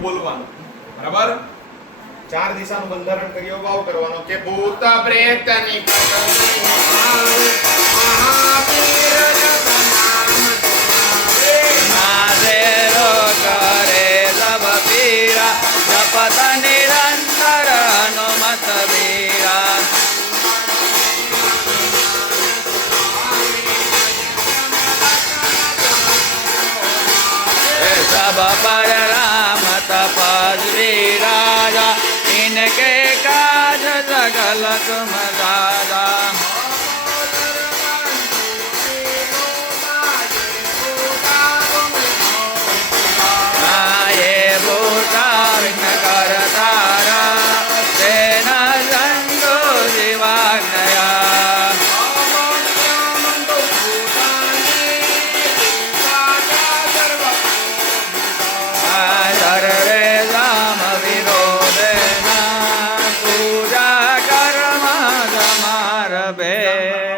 એવું બોલવાનું. બરાબર? 4 દિશાનું બંધારણ કર્યો ભાવ કરવાનો કે ભૂત પ્રેત નિકટ મહાવીર जपत निरंतर हनुमत वीरा सब पर राम तपस्वी राजा इनके काज सकल तुम दादा be